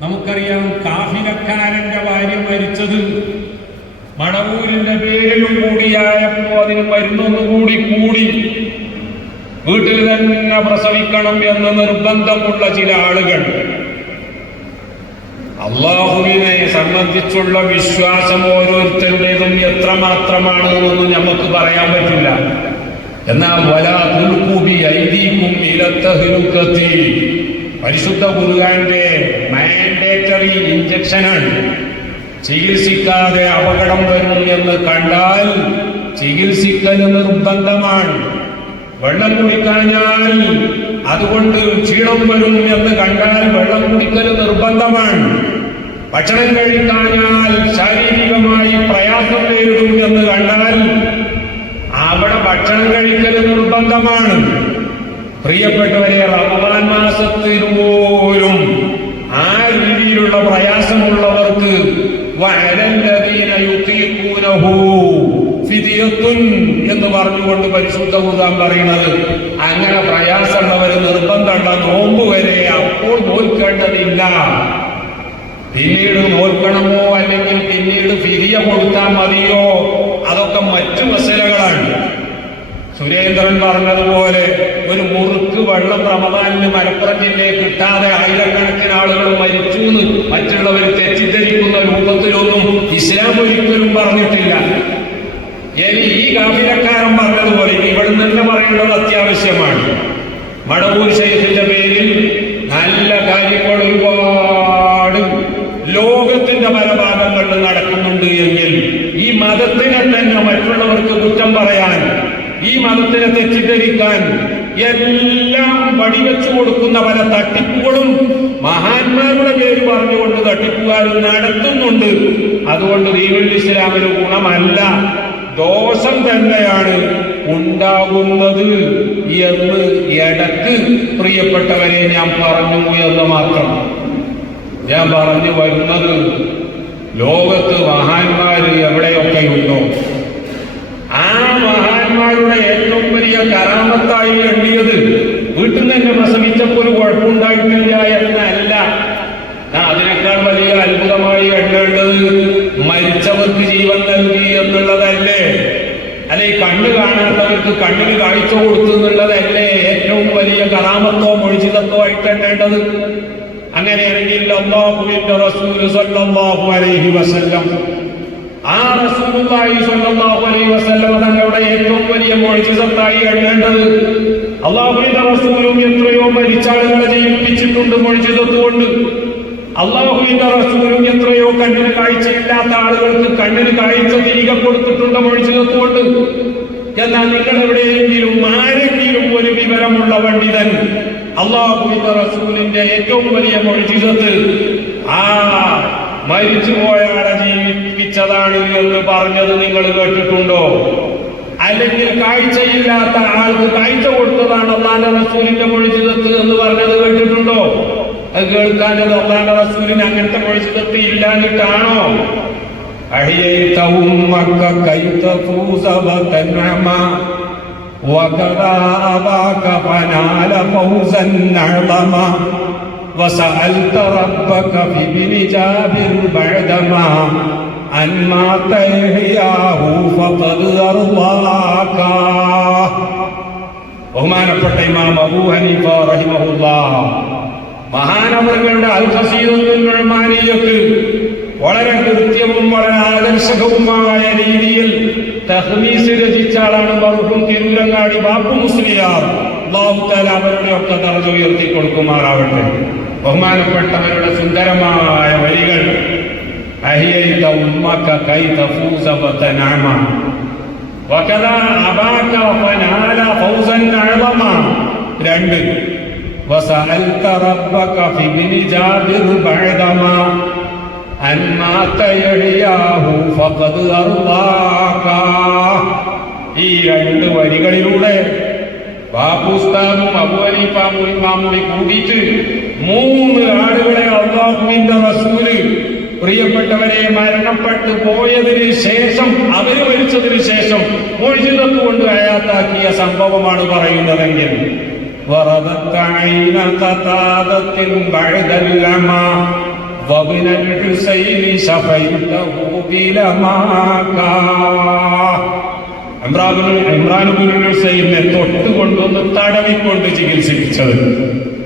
നമുക്കറിയാം കാഫിലക്കാരന്റെ ഭാര്യ മരിച്ചത് മണവൂരിന്റെ പേരിലും കൂടിയായപ്പോ അതിന് മരുന്നൊന്നുകൂടി കൂടി വീട്ടിൽ തന്നെ പ്രസവിക്കണം എന്ന് നിർബന്ധമുള്ള ചില ആളുകൾ. അള്ളാഹുവിനെ സംബന്ധിച്ചുള്ള വിശ്വാസം ഓരോരുത്തരുടേതും എത്രമാത്രമാണ് എന്നൊന്നും നമുക്ക് പറയാൻ പറ്റില്ല. എന്നാൽ വലാ തുൽക്കൂബി ഐദീക്കും ഇലത്തഹിലുക്കത്തി. പരിശുദ്ധ കുറുകാന്റെ മാൻഡേറ്ററി ഇഞ്ചക്ഷനാണ് ചികിത്സിക്കാതെ അപകടം വരും എന്ന് കണ്ടാൽ ചികിത്സിക്കൽ നിർബന്ധമാണ്. വെള്ളം കുടിക്കാഞ്ഞാൽ അതുകൊണ്ട് ക്ഷീണം വരും എന്ന് കണ്ടാൽ വെള്ളം കുടിക്കൽ നിർബന്ധമാണ്. ഭക്ഷണം കഴിക്കാഞ്ഞാൽ ശാരീരികമായി പ്രയാസം നേരിടും എന്ന് കണ്ടാൽ അവിടെ ഭക്ഷണം കഴിക്കൽ നിർബന്ധമാണ്. പ്രിയപ്പെട്ടവരെ റമദാൻ മാസത്തിൽ പോലും ആ രീതിയിലുള്ള പ്രയാസമുള്ളവർക്ക് എന്ന് പറഞ്ഞുകൊണ്ട് പരിശുദ്ധ ഭൂതാൻ പറയുന്നത്. അങ്ങനെ പ്രയാസമുള്ളവര് നിർബന്ധമുള്ള നോമ്പ് വരെ അപ്പോൾ നോൽക്കേണ്ടതില്ല. പിന്നീട് നോൽക്കണമോ അല്ലെങ്കിൽ പിന്നീട് ഫിരിയ കൊടുത്താൽ മതിയോ? അതൊക്കെ മറ്റു മസലകളാണ്. സുരേന്ദ്രൻ പറഞ്ഞതുപോലെ ഒരു മുറുക്ക് വെള്ളം റമദാനിന് മലപ്പുറം ജില്ലയെ കിട്ടാതെ ആയിരക്കണക്കിന് ആളുകൾ മരിച്ചു എന്ന് മറ്റുള്ളവർ തെറ്റിദ്ധരിക്കുന്ന രൂപത്തിലൊന്നും ഇസ്ലാം ഒരിക്കലും പറഞ്ഞിട്ടില്ല. ഇനി ഈ കാഫിലക്കാരൻ പറഞ്ഞതുപോലെ ഇവിടെ തന്നെ പറയേണ്ടത് അത്യാവശ്യമാണ്. മടവൂർ ശൈഖിന്റെ പേരിൽ നല്ല കാര്യങ്ങൾ ഒരുപാട് ലോകത്തിന്റെ പല ഭാഗങ്ങളിൽ നടക്കുന്നുണ്ട് എങ്കിൽ ഈ മതത്തിനെ തന്നെ മറ്റുള്ളവർക്ക് കുറ്റം പറയാൻ ഈ മതത്തിനെ തെറ്റിദ്ധരിക്കാൻ എല്ലാം വടിവെച്ചു കൊടുക്കുന്ന പല തട്ടിപ്പുകളും മഹാന്മാരുടെ പേര് പറഞ്ഞുകൊണ്ട് തട്ടിപ്പുകാരും നടത്തുന്നുണ്ട്. അതുകൊണ്ട് ദീനുൽ ഇസ്ലാമിന് ഗുണമല്ല. ദോഷം തന്നെയാണ് ഉണ്ടാകുന്നത് എന്ന് ഇടയ്ക്ക് പ്രിയപ്പെട്ടവരെ ഞാൻ പറഞ്ഞു എന്ന് മാത്രം. ഞാൻ പറഞ്ഞു വരുന്നത് ലോകത്ത് മഹാന്മാര് എവിടെയൊക്കെ ഉണ്ടോ ആ മഹാന്മാരുടെ ഏറ്റവും വലിയ കരാമത്തായി എണ്ണിയത് വീട്ടിൽ നിന്ന് തന്നെ പ്രസവിച്ചപ്പോൾ ഒരു കുഴപ്പമുണ്ടായിട്ടില്ല എന്നല്ല അതിനേക്കാൾ വലിയ അത്ഭുതമായി എണ്ണേണ്ടത് മരിച്ചവർക്ക് ജീവൻ നൽകി എന്നുള്ളതല്ലേ? അല്ലെ കണ്ണ് കാണാത്തവർക്ക് കണ്ണിന് കാഴ്ച കൊടുത്തു എന്നുള്ളതല്ലേ ഏറ്റവും വലിയ കറാമത്തോ മൊഴിച്ചിതത്തോ ആയിട്ട് എണ്ണേണ്ടത് അങ്ങനെയാണെങ്കിൽ അള്ളാഹുവിന്റെ റസൂൽ സ്വല്ലല്ലാഹു അലൈഹി വസല്ലം. ആ റസൂലുള്ളാഹി സ്വല്ലല്ലാഹു അലൈഹി വസല്ലം തങ്ങളുടെ ഏറ്റവും വലിയ മൊഴിച്ചിതത്തായി എണ്ണേണ്ടത് അള്ളാഹുവിന്റെ റസൂലും എത്രയോ മരിച്ച ആളുകളെ ജീവിപ്പിച്ചിട്ടുണ്ട് മൊഴിജിസത്ത് കൊണ്ട് അള്ളാഹുവിന്റെ റസൂലും എത്രയോ കണ്ണിന് കാഴ്ചയില്ലാത്ത ആളുകൾക്ക് കണ്ണിന് കാഴ്ച തിരികെ കൊടുത്തിട്ടുണ്ട് മൊഴിജിസത്ത് കൊണ്ട് എന്നാൽ നിങ്ങൾ എവിടെയെങ്കിലും ആരെങ്കിലും ഒരു വിവരമുള്ള പണ്ഡിതൻ അള്ളാഹുവിന്റെ റസൂലിന്റെ ഏറ്റവും വലിയ മൊഴിജിസത്ത് ആ മരിച്ചുപോയ ജീവിപ്പിച്ചതാണ് എന്ന് പറഞ്ഞത് നിങ്ങൾ കേട്ടിട്ടുണ്ടോ? അല്ലെങ്കിൽ കാഴ്ചയില്ലാത്ത ആൾക്ക് കാഴ്ച കൊടുത്തതാണ് അള്ളാന്റെ റസൂലിന്റെ മൊഴിജിതത്ത് എന്ന് പറഞ്ഞത് കേട്ടിട്ടുണ്ടോ അത് കേൾക്കാനത് അള്ളാന്റെ റസൂലിന് അങ്ങനത്തെ മൊഴിജിതത്ത് ഇല്ലാഞ്ഞിട്ടാണോ أحييت أمك كي تفوز وتنعما وكذا أباك فنال فوزا عظما وسألت ربك في ابن جابر بعدما أن مات يحياه فقد أرضاك ബഹുമാനപ്പെട്ട ഇമാം അബൂ ഹനീഫ റഹിമഹുല്ല മഹാനവറുകളുടെ അൽഹസീറുമാനിയൊക്കെ വളരെ കൃത്യവും വളരെ ആകർഷകവുമായ രീതിയിൽ തഹ്മീസ് രചിച്ച ആളാണ് മറുഹും തിരുവരങ്ങാടി ബാപ്പു മുസ്ലിയാർ അള്ളാഹുത്താല അവരുടെ ഒക്കെ തറഞ്ഞു ഉയർത്തി കൊടുക്കുമാറാവട്ടെ ബഹുമാനപ്പെട്ടവരുടെ സുന്ദരമായ വരികൾ അഹിയൈത ഉമ്മക കൈ തഫൂസ വതനഅമ وكذا أباك فنال فوزا عظما രണ്ട് وسألت ربك في ابن جابر بعدما أن مات يحياه فقد أرضاك ഈ രണ്ട് വരികളിലൂടെ ബാബുസ്താദും അബുഅലീഫാമും ഇമാമും കൂടിയിട്ട് മൂന്ന് ആളുകളെ അള്ളാഹുവിന്റെ റസൂല് പ്രിയപ്പെട്ടവരെ മരണപ്പെട്ടു പോയതിന് ശേഷം അവർ മരിച്ചതിന് ശേഷം മൊഴിതത്ത് കൊണ്ട് അയാത്താക്കിയ സംഭവമാണ് പറയുന്നതെങ്കിൽ തൊട്ടുകൊണ്ടൊന്ന് തടവിക്കൊണ്ട് ചികിത്സിപ്പിച്ചത്.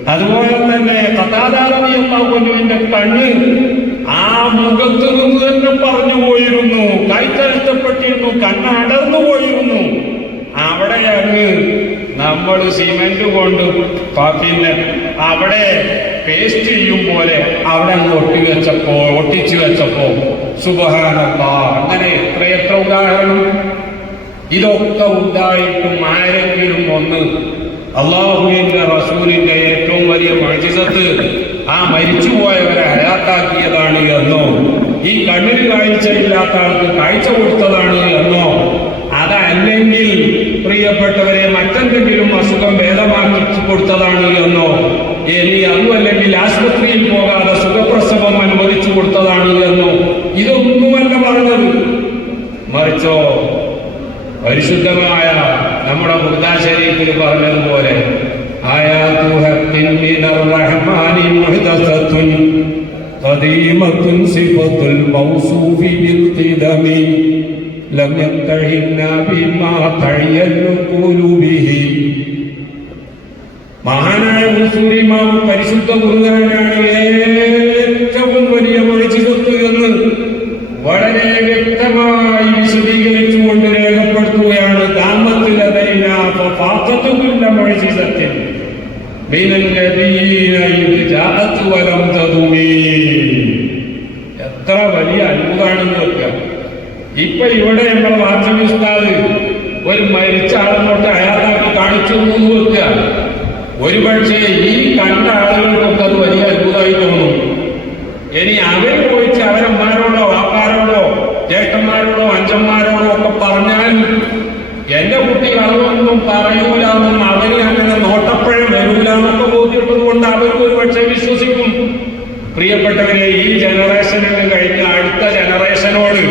അതുപോലെ തന്നെ കഥാതാരവിയുള്ള കണ്ണ് ആ മുഖത്ത് നിന്ന് തന്നെ പറഞ്ഞു പോയിരുന്നു. കൈത്തഴുത്തപ്പെട്ടിരുന്നു കണ്ണ് അടർന്നു പോയിരുന്നു. അവിടെ അങ്ങ് നമ്മൾ സിമെന്റ് കൊണ്ട് പിന്നെ അവിടെ പേസ്റ്റ് ചെയ്യും പോലെ അവിടെ അങ്ങ് ഒട്ടി വെച്ചപ്പോ ഒട്ടിച്ചു വെച്ചപ്പോ സുബഹാനപ്പ അങ്ങനെ എത്രയെത്ര ഉദാഹരണം. ഇതൊക്കെ ഉണ്ടായിട്ടും ആരെങ്കിലും ഒന്ന് അള്ളാഹുവിന്റെ റസൂലിന്റെ ഏറ്റവും വലിയ മജിസത്ത് ആ മരിച്ചുപോയവരെ ഹയാത്താക്കിയതാണ് എന്നോ ഈ കണ്ണിന് കാഴ്ചയില്ലാത്ത ആൾക്ക് കാഴ്ച കൊടുത്തതാണ് എന്നോ അതല്ലെങ്കിൽ പ്രിയപ്പെട്ടവരെ മറ്റെന്തെങ്കിലും അസുഖം ഭേദമാക്കി കൊടുത്തതാണ് എന്നോ ഇനി അതുമല്ലെങ്കിൽ ആശുപത്രിയിൽ പോകാതെ സുഖപ്രസവം അനുവദിച്ചു കൊടുത്തതാണ് എന്നോ ഇതൊന്നുമല്ല പറഞ്ഞത്. മറിച്ചോ പരിശുദ്ധമായ നമ്മുടെ മുഗ്ദാശരീഫിൽ പറഞ്ഞതുപോലെ ഖദീമത്തുൻ صفة الموصوف بالقدم لم ലം بما ബിമാ തഅയ്യൽ ഖുലൂബിഹി മഹാനായ മുസൂരിമാവ് പരിശുദ്ധ ഖുർആനാണ് കാണിച്ചു എന്ന് വെക്കുക ഒരുപക്ഷെ ഈ കണ്ട ആളുകൾക്കൊക്കെ അത് വലിയ അത്ഭുതമായി തോന്നും. ഇനി അവർ പോയിച്ച് അവരമ്മമാരോടോ വാപ്പാരോടോ ജ്യേഷ്ഠന്മാരോടോ അഞ്ചന്മാരോടോ ഒക്കെ പറഞ്ഞാൽ എന്റെ കുട്ടി കളവൊന്നും പറയൂലെന്നും അവന് അങ്ങനെ നോട്ടപ്പഴം വരൂല എന്നൊക്കെ ബോധ്യപ്പെട്ടത് കൊണ്ട് അവർക്ക് ഒരുപക്ഷെ വിശ്വസിക്കും. പ്രിയപ്പെട്ടവരെ ഈ ജനറേഷനിൽ കഴിഞ്ഞ അടുത്ത ജനറേഷനോട്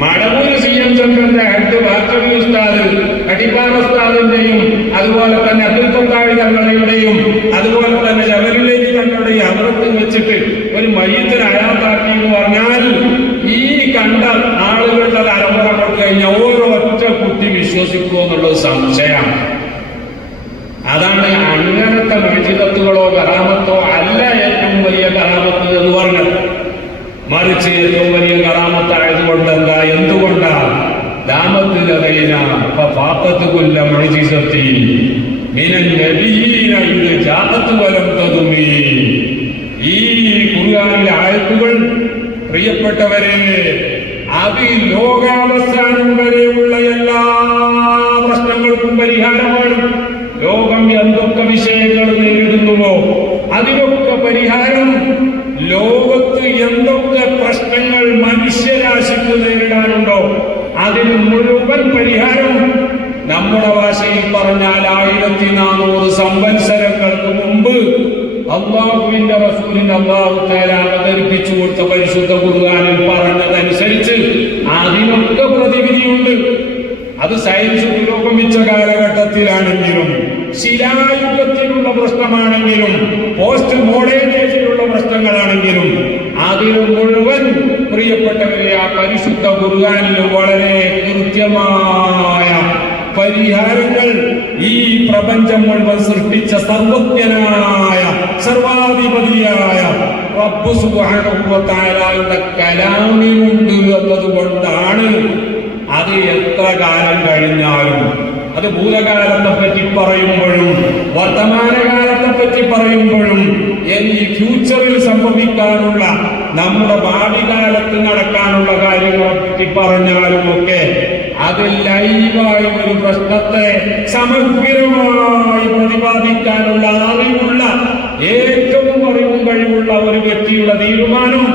മടവൂർ സി എം ചന്ദ്രന്റെ അടുത്ത് ബാക്കി ഉസ്താദ് അതുപോലെ തന്നെ തൊക്കാഴി തങ്ങളുടെയും അതുപോലെ തന്നെ ജബലുലേജി തങ്ങളുടെയും അവർക്ക് വെച്ചിട്ട് ഒരു മയ്യത്തിന് അയാത്താക്കി എന്ന് പറഞ്ഞാൽ ഈ കണ്ട ആളുകളുടെ തലമുറ കൊടുത്തു കഴിഞ്ഞാൽ ഓരോ ഒറ്റ കുട്ടി വിശ്വസിക്കുമോ എന്നുള്ളത് സംശയമാണ്. അതാണ് അങ്ങനത്തെ മനുഷ്യത്വങ്ങളോ കറാമത്തോ അല്ല ഏറ്റവും വലിയ കറാമത്ത് എന്ന് പറഞ്ഞത്. മറിച്ച് ഏറ്റവും ജാതത്ത് വലം തതുമീ ഈ ആയത്തുകൾ പ്രിയപ്പെട്ടവരെ അത് വരെയുള്ള എല്ലാ പ്രശ്നങ്ങൾക്കും പരിഹാരമാണ്. സയൻസ് പുരോഗമിച്ച കാലഘട്ടത്തിലാണെങ്കിലും ശിലായുഗത്തിലുള്ള പ്രശ്നമാണെങ്കിലും പോസ്റ്റ് മോഡേൺ പ്രശ്നങ്ങളാണെങ്കിലും അതിൽ മുഴുവൻ പ്രിയപ്പെട്ടവരെ ആ പരിശുദ്ധ ഖുർആനിൽ വളരെ കൃത്യമായ പരിഹാരങ്ങൾ ഈ പ്രപഞ്ചം മുഴുവൻ സൃഷ്ടിച്ച സർവജ്ഞനായ സർവാധിപതിയായ കലാമിനുണ്ട് എന്നതുകൊണ്ടാണ് അത് എത്ര കാലം കഴിഞ്ഞാലും അത് ഭൂതകാലത്തെ പറ്റി പറയുമ്പോഴും വർത്തമാനകാലത്തെ പറ്റി പറയുമ്പോഴും ഇനി ഫ്യൂച്ചറിൽ സംഭവിക്കാനുള്ള നമ്മുടെ ഭാവി കാലത്ത് നടക്കാനുള്ള കാര്യങ്ങളെ പറ്റി പറഞ്ഞാലും ഒക്കെ അത് ലൈവായി ഒരു പ്രശ്നത്തെ സമഗ്രമായി പ്രതിപാദിക്കാനുള്ള അറിവുള്ള ഏറ്റവും അറിവും കഴിവുള്ള ഒരു വ്യക്തിയുടെ തീരുമാനം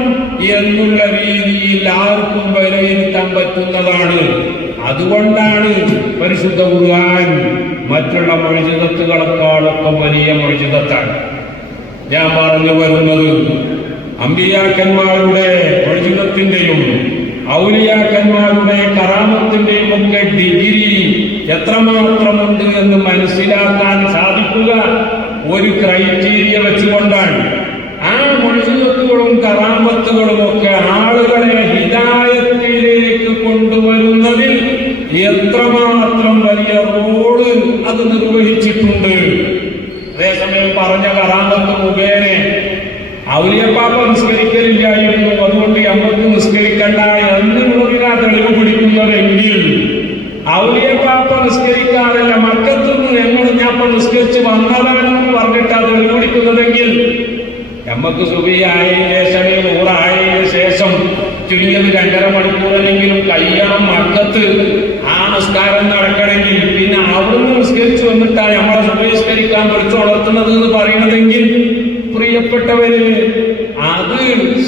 എന്നുള്ള രീതിയിൽ ആർക്കും വിലയിരുത്താൻ പറ്റുന്നതാണ്. അതുകൊണ്ടാണ് പരിശുദ്ധ ഖുർആൻ മറ്റുള്ള മൊഴിജിതത്തുകളെക്കാളൊക്കെ വലിയ മൊഴിജിതത്താണ് ഞാൻ പറഞ്ഞു വരുന്നത് അമ്പിയാക്കന്മാരുടെ മൊഴിചിതത്തിന്റെയും ഔലിയാക്കന്മാരുടെ കറാമത്തിന്റെയും ഒക്കെ ഡിഗ്രി എത്രമാത്രമുണ്ട് എന്ന് മനസ്സിലാക്കാൻ സാധിക്കുക ഒരു ക്രൈറ്റീരിയ വെച്ചുകൊണ്ടാണ്. ആ മൊഴിജിതത്തുകളും നിർവഹിച്ചിട്ടുണ്ട്. അതേസമയം പറഞ്ഞ കറാമത്ത് മുഖേനെ ഔലിയപ്പാപ്പ നിസ്കരിക്കലില്ലായിരുന്നു. അതുകൊണ്ട് അമ്മയ്ക്ക് നിസ്കരിക്കണ്ട എന്ന് മുഴുവനാ തെളിവ് പിടിക്കുന്നതെങ്കിൽ ഔലിയപ്പാപ്പ നിസ്കരിക്കാറില്ല. മക്കത്തുനിന്ന് എന്നോട് ഞാൻ നിസ്കരിച്ച് വന്നതാണെന്ന് പറഞ്ഞിട്ട് അത് തെളിവ് പിടിക്കുന്നതെങ്കിൽ നമുക്ക് സുബിയായി ശേഷമേ നൂറായതിനു ശേഷം ചുരുങ്ങിയത് രണ്ടര മണിക്കൂറെങ്കിലും കഴിയണം മക്കത്ത്. ആ നിസ്കാരം നടക്കണമെങ്കിൽ പിന്നെ അവിടുന്ന് നിസ്കരിച്ചു വന്നിട്ടാ നമ്മളെ സുബഹിസ്കരിക്കാൻ പഠിച്ചു വളർത്തുന്നത് എന്ന് പറയുന്നതെങ്കിൽ പ്രിയപ്പെട്ടവര് അത്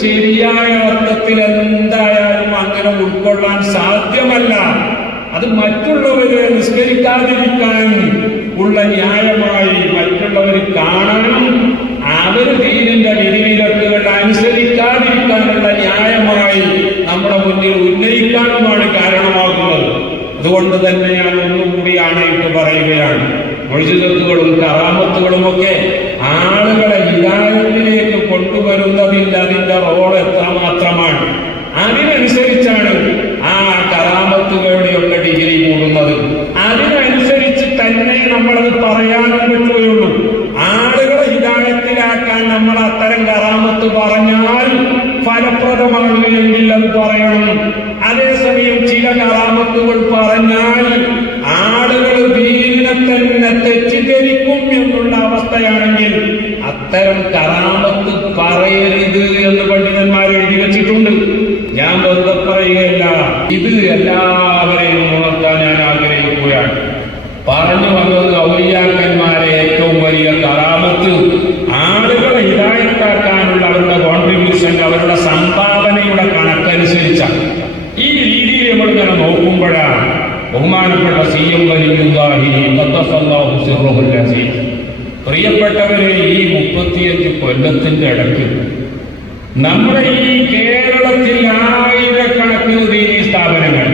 ശരിയായ അർത്ഥത്തിൽ എന്തായാലും അങ്ങനെ ഉൾക്കൊള്ളാൻ സാധ്യമല്ല. അത് മറ്റുള്ളവരെ നിസ്കരിക്കാതിരിക്കാൻ ഉള്ള ന്യായമായി മറ്റുള്ളവർ കാണണം. അവർ ദീനിന്റെ അതുകൊണ്ട് തന്നെയാണ് ഒന്നുകൂടി ആണയിട്ട് പറയുകയാണ്. മൊഴിജിതത്തുകളും കറാമത്തുകളും ഒക്കെ ആളുകളെ ഹിതായത്തിലേക്ക് കൊണ്ടുവരുന്നതിൽ അതിന്റെ റോൾ എത്രമാത്രമാണ് അതിനനുസരിച്ചാണ് ആ കറാമത്തുകളുടെയൊക്കെ ഡിഗ്രി കൂടുന്നത് അതിനനുസരിച്ച് തന്നെ നമ്മളത് പറയാനും പറ്റുകയുള്ളൂ ആളുകളെ ഹിതായത്തിലാക്കാൻ നമ്മൾ അത്തരം കറാമത്ത് പറഞ്ഞാൽ ഫലപ്രദമാകുകയെങ്കിൽ അത് പറയണം അതേസമയം ചില കറാമത്തുകൾ പറഞ്ഞാൽ ആളുകൾ ദീനിനെ തന്നെ തെറ്റിദ്ധരിക്കും എന്നുള്ള അവസ്ഥയാണെങ്കിൽ അത്തരം കറാമത്ത് പറയരുത് എന്ന് പണ്ഡിതന്മാർ എഴുതി വെച്ചിട്ടുണ്ട്. ഞാൻ വെറുതെ പറയുകയല്ല. ഇത് എല്ലാവരെയും ഉണർത്താൻ ഞാൻ ആഗ്രഹിക്കുകയാണ്. പറഞ്ഞു വന്നത് ഔലിയാക്കന്മാരെ ഏറ്റവും വലിയ കറാമത്ത്. ആളുകളെ ഇതായിട്ടാക്കാനുള്ള അവരുടെ കോൺട്രിബ്യൂഷൻ അവരുടെ സംഭാവനയുടെ കണക്കനുസരിച്ചാണ് ഈ രീതിയിൽ നമ്മളിങ്ങനെ നോക്കുമ്പോഴാണ് ബഹുമാനപ്പെട്ട സി എം വലിയ പ്രിയപ്പെട്ടവരെ ഈ മുപ്പത്തിയഞ്ച് കൊല്ലത്തിന്റെ ഇടയ്ക്ക് നമ്മുടെ ഈ കേരളത്തിൽ ആയിരക്കണക്കിന് രീതി സ്ഥാപനങ്ങൾ.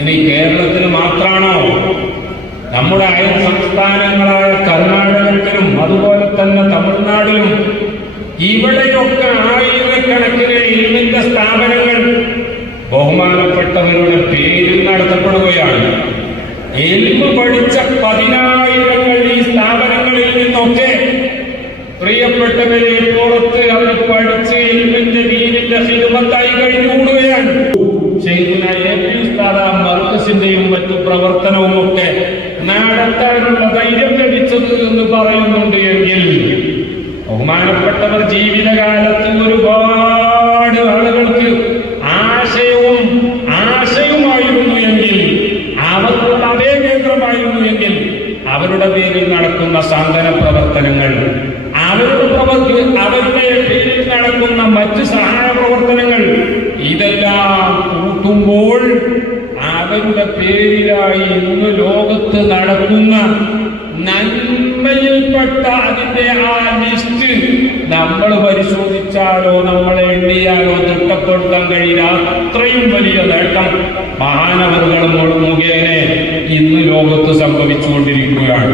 ഇനി കേരളത്തിൽ മാത്രമാണോ? നമ്മുടെ അയൽ സംസ്ഥാനങ്ങളായ കർണാടകത്തിലും അതുപോലെ തന്നെ തമിഴ്നാടിലും ഇവിടെയൊക്കെ ആയിരക്കണക്കിന് ഇന്നിന്റെ സ്ഥാപനങ്ങൾ ബഹുമാനപ്പെട്ടവരുടെ പേരിൽ നടത്തപ്പെടുകയാണ്. എൽമ പഠിച്ച പതിനായിരങ്ങൾ ഈ സ്ഥാപനങ്ങളിൽ നിന്നൊക്കെ പ്രിയപ്പെട്ടവരെ പുറത്ത് അവർ പഠിച്ച് എൽമിന്റെ വീടിന്റെ ഹിദമത്തായി കഴിഞ്ഞുകൂടുകയാണ് ചെയ്യുന്ന എ പി ഉസ്താദ മർക്കസിന്റെയും മറ്റു പ്രവർത്തനവും ഒക്കെ നടത്താനുള്ള ധൈര്യം ലഭിച്ചത് എന്ന് പറയുന്നുണ്ട് എങ്കിൽ ബഹുമാനപ്പെട്ടവർ ജീവിതകാലത്ത് ഒരുപാട് ആളുകൾക്ക് ആശയവും ആശയവുമായിരുന്നു എങ്കിൽ അവരുടെ അതേ കേന്ദ്രമായിരുന്നു എങ്കിൽ അവരുടെ പേരിൽ നടക്കുന്ന സാന്ത്വന പ്രവർത്തനങ്ങൾ അവരുടെ അവരുടെ പേരിൽ നടക്കുന്ന മറ്റ് സഹായ പ്രവർത്തനങ്ങൾ ഇതെല്ലാം കൂട്ടുമ്പോൾ അവരുടെ പേരിലായി ഇന്ന് ലോകത്ത് നടക്കുന്ന നന്മയിൽപ്പെട്ട അതിന്റെ ആ ലിസ്റ്റ് നമ്മൾ പരിശോധിച്ചാലോ നമ്മളെ എണ്ണിയാലോ തിട്ടപ്പെടുത്താൻ കഴിയില്ല. അത്രയും വലിയ നേട്ടം. മഹാനവറുകളും മുഖേന ഇന്ന് ലോകത്ത് സംഭവിച്ചുകൊണ്ടിരിക്കുകയാണ്.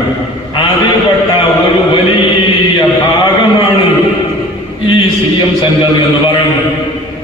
അതിൽപ്പെട്ട ഒരു വലിയ ഭാഗമാണ് ഈ സി എം സെന്റർ എന്ന് പറയുന്നത്.